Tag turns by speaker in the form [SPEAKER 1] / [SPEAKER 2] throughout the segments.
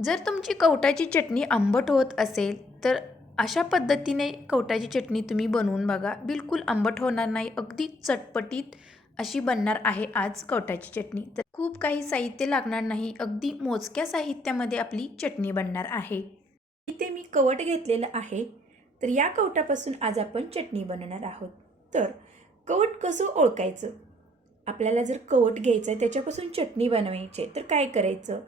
[SPEAKER 1] जर तुमची कवटाची चटणी आंबट होत असेल तर अशा पद्धतीने कवटाची चटणी तुम्ही बनवून बघा. बिलकुल आंबट होणार नाही अगदी चटपटीत अशी बनणार आहे आज कवटाची चटणी. तर खूप काही साहित्य लागणार नाही अगदी मोजक्या साहित्यामध्ये आपली चटणी बनणार आहे. इथे मी कवट घेतलेलं आहे तर या कवटापासून आज आपण चटणी बनवणार आहोत. तर कवट कसं ओळखायचं? आपल्याला जर कवट घ्यायचं आहे त्याच्यापासून चटणी बनवायची आहे तर काय करायचं?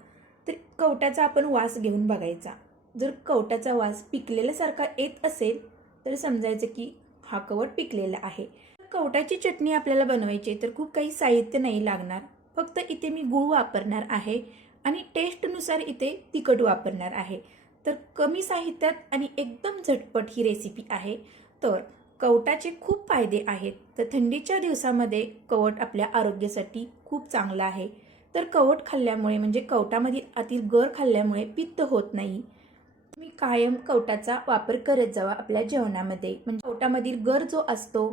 [SPEAKER 1] तर कवटाचा आपण वास घेऊन बघायचा. जर कवटाचा वास पिकलेल्यासारखा येत असेल तर समजायचं की हा कवट पिकलेला आहे. कवटाची चटणी आपल्याला बनवायची आहे तर खूप काही साहित्य नाही लागणार. फक्त इथे मी गूळ वापरणार आहे आणि टेस्टनुसार इथे तिखट वापरणार आहे. तर कमी साहित्यात आणि एकदम झटपट ही रेसिपी आहे. तर कवटाचे खूप फायदे आहेत. तर थंडीच्या दिवसामध्ये कवट आपल्या आरोग्यासाठी खूप चांगलं आहे. तर कवट खाल्ल्यामुळे म्हणजे कवटामधील आतील गर खाल्ल्यामुळे पित्त होत नाही. तुम्ही कायम कवटाचा वापर करत जावा आपल्या जेवणामध्ये. म्हणजे कवटामधील गर जो असतो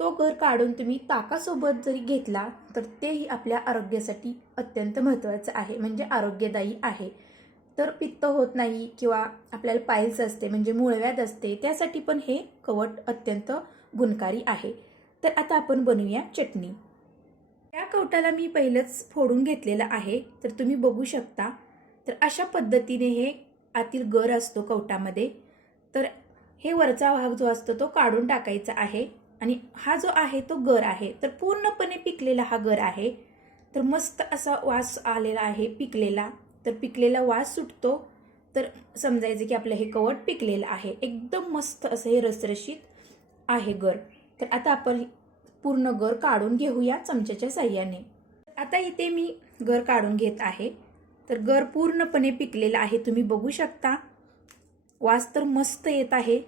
[SPEAKER 1] तो गर काढून तुम्ही ताकासोबत जरी घेतला तर तेही आपल्या आरोग्यासाठी अत्यंत महत्त्वाचं आहे. म्हणजे आरोग्यदायी आहे. तर पित्त होत नाही किंवा आपल्याला पायल्स असते म्हणजे मूळव्याध असते त्यासाठी पण हे कवट अत्यंत गुणकारी आहे. तर आता आपण बनवूया चटणी. या कवटाला मी पहिलंच फोडून घेतलेलं आहे. तर तुम्ही बघू शकता. तर अशा पद्धतीने हे आतील गर असतो कवटामध्ये. तर हे वरचा भाग जो असतो तो काढून टाकायचा आहे. आणि हा जो आहे तो गर आहे. तर पूर्णपणे पिकलेला हा गर आहे. तर मस्त असा वास आलेला आहे पिकलेला. तर पिकलेला वास सुटतो. तर समजायचं की आपलं हे कवट पिकलेलं आहे. एकदम मस्त असं हे रसरशीत आहे गर. तर आता आपण पूर्ण गर काढून घेऊया चमच्याच्या साह्याने आता इथे मी गर काढून घेत आहे. तर गर पूर्णपणे पिकलेला आहे तुम्ही बघू शकता. वास तर मस्त येत आहे.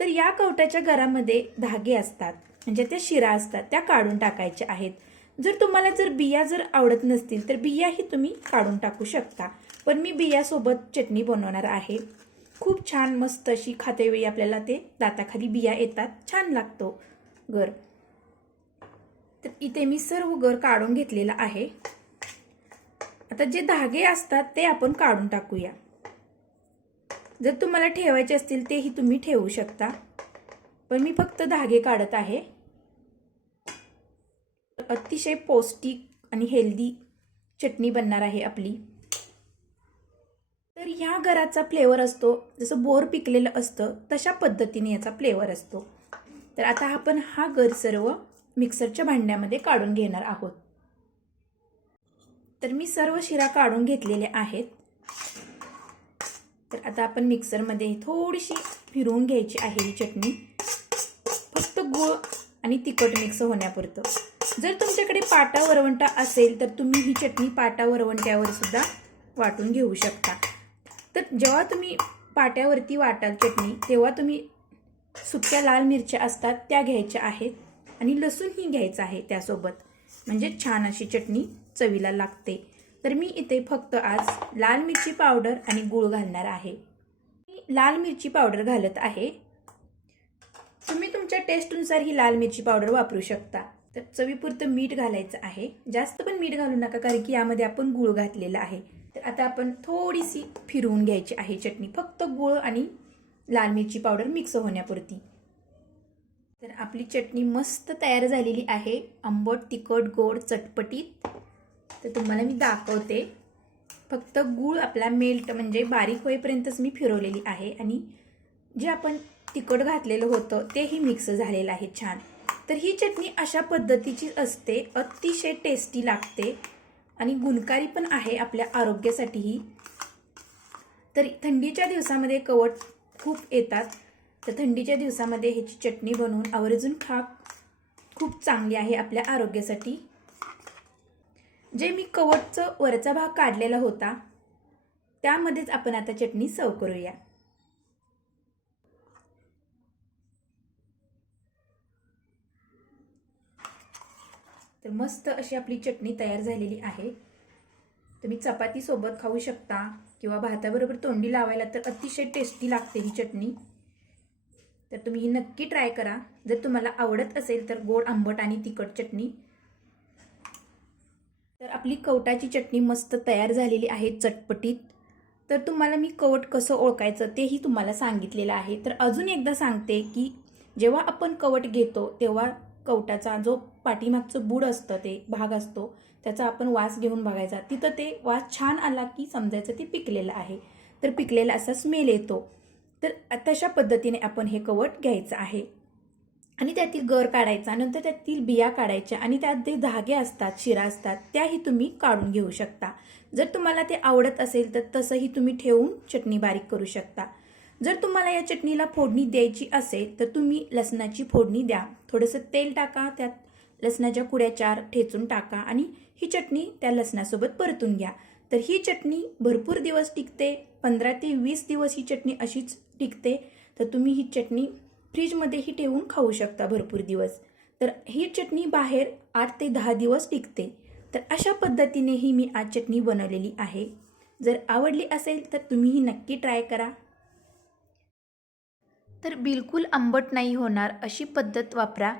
[SPEAKER 1] तर या कवटाच्या गरामध्ये धागे असतात म्हणजे त्या शिरा असतात त्या काढून टाकायच्या आहेत. जर तुम्हाला जर बिया जर आवडत नसतील तर बियाही तुम्ही काढून टाकू शकता. पण मी बियासोबत चटणी बनवणार आहे. खूप छान मस्त अशी खातेवेळी आपल्याला ते दाताखाली बिया येतात. छान लागतो गर. तर इथे मी सर्व गर काढून घेतलेला आहे. आता जे धागे असतात ते आपण काढून टाकूया. जर तुम्हाला ठेवायचे असतील तेही तुम्ही ठेवू शकता. पण मी फक्त धागे काढत आहे. अतिशय पौष्टिक आणि हेल्दी चटणी बनणार आहे आपली. ह्या घराचा फ्लेवर असतो जसं बोर पिकलेलं असतं तशा पद्धतीने याचा फ्लेवर असतो. तर आता आपण हा गर सर्व मिक्सरच्या भांड्यामध्ये काढून घेणार आहोत. तर मी सर्व शिरा काढून घेतलेले आहेत. तर आता आपण मिक्सरमध्ये थोडीशी फिरवून घ्यायची आहे ही चटणी. फक्त गूळ आणि तिखट मिक्स होण्यापुरतं. जर तुमच्याकडे पाटा वरवंटा असेल तर तुम्ही ही चटणी पाटा वरवंट्यावर सुद्धा वाटून घेऊ शकता. तर जेव्हा तुम्ही पाट्यावरती वाटाल चटणी तेव्हा तुम्ही सुक्या लाल मिरच्या असतात त्या घ्यायच्या आहेत आणि लसूणही घ्यायचं आहे त्यासोबत. म्हणजे छान अशी चटणी चवीला लागते. तर मी इथे फक्त आज लाल मिरची पावडर आणि गूळ घालणार आहे. मी लाल मिरची पावडर घालत आहे. तुम्ही तुमच्या टेस्टनुसार ही लाल मिरची पावडर वापरू शकता. तर चवीपुरतं मीठ घालायचं आहे. जास्त पण मीठ घालू नका कारण की यामध्ये आपण गूळ घातलेला आहे. तर आता आपण थोडीशी फिरवून घ्यायची आहे चटणी. फक्त गूळ आणि लाल मिरची पावडर मिक्स होण्यापुरती. तर आपली चटणी मस्त तयार झालेली आहे. आंबट तिखट गोड चटपटीत. तर तुम्हाला मी दाखवते. फक्त गूळ आपला मेल्ट म्हणजे बारीक होईपर्यंतच मी फिरवलेली आहे आणि जे आपण तिखट घातलेलं होतं तेही मिक्स झालेलं आहे छान. तर ही चटणी अशा पद्धतीची असते. अतिशय टेस्टी लागते. आणि गुणकारी पण आहे आपल्या आरोग्यासाठीही. तर थंडीच्या दिवसामध्ये कवट खूप येतात. तर थंडीच्या दिवसामध्ये ह्याची चटणी बनवून आवर्जून खा. खूप चांगली आहे आपल्या आरोग्यासाठी. जे मी कवटचं वरचा भाग काढलेला होता त्यामध्येच आपण आता चटणी सर्व करूया. तर मस्त अशी आपली चटणी तयार झालेली आहे. तुम्ही चपातीसोबत खाऊ शकता किंवा भाताबरोबर तोंडी लावायला तर अतिशय टेस्टी लागते ही चटणी. तर तुम्ही ही नक्की ट्राय करा. जर तुम्हाला आवडत असेल तर गोड आंबट आणि तिखट चटणी. तर आपली कवटाची चटणी मस्त तयार झालेली आहे चटपटीत. तर तुम्हाला मी कवट कसं ओळखायचं तेही तुम्हाला सांगितलेलं आहे. तर अजून एकदा सांगते की जेव्हा आपण कवट घेतो तेव्हा कवटाचा जो पाठीमागचं बूड असतं ते भाग असतो त्याचा आपण वास घेऊन बघायचा. तिथं ते वास छान आला की समजायचं ते पिकलेलं आहे. तर पिकलेला असा स्मेल येतो. तर तशा पद्धतीने आपण हे कवट घ्यायचं आहे. आणि त्यातील गर काढायचा नंतर त्यातील बिया काढायच्या आणि त्यात जे धागे असतात शिरा असतात त्याही तुम्ही काढून घेऊ शकता. जर तुम्हाला ते आवडत असेल तर तसंही तुम्ही ठेवून चटणी बारीक करू शकता. जर तुम्हाला या चटणीला फोडणी द्यायची असेल तर तुम्ही लसणाची फोडणी द्या. थोडंसं तेल टाका त्यात लसणाच्या कुड्या चार ठेचून टाका आणि ही चटणी त्या लसणासोबत परतून घ्या. तर ही चटणी भरपूर दिवस टिकते पंधरा ते वीस दिवस ही चटणी अशीच टिकते. तर तुम्ही ही चटणी फ्रीजमध्येही ठेवून खाऊ शकता भरपूर दिवस. तर ही चटणी बाहेर आठ ते दहा दिवस टिकते. तर अशा पद्धतीनेही मी आज चटणी बनवलेली आहे. जर आवडली असेल तर तुम्हीही नक्की ट्राय करा. तर बिलकुल आंबट नाही होणार अशी पद्धत वापरा.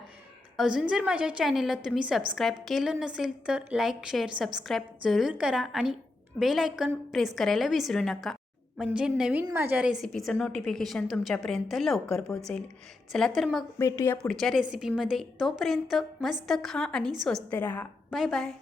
[SPEAKER 1] अजून जर माझ्या चॅनेलला तुम्ही सबस्क्राईब केलं नसेल तर लाईक शेअर सबस्क्राईब जरूर करा आणि बेल आयकन प्रेस करायला विसरू नका. म्हणजे नवीन माझ्या रेसिपीचं नोटिफिकेशन तुमच्यापर्यंत लवकर पोहोचेल. चला तर मग भेटूया पुढच्या रेसिपीमध्ये. तोपर्यंत मस्त खा आणि स्वस्त रहा. Bye bye.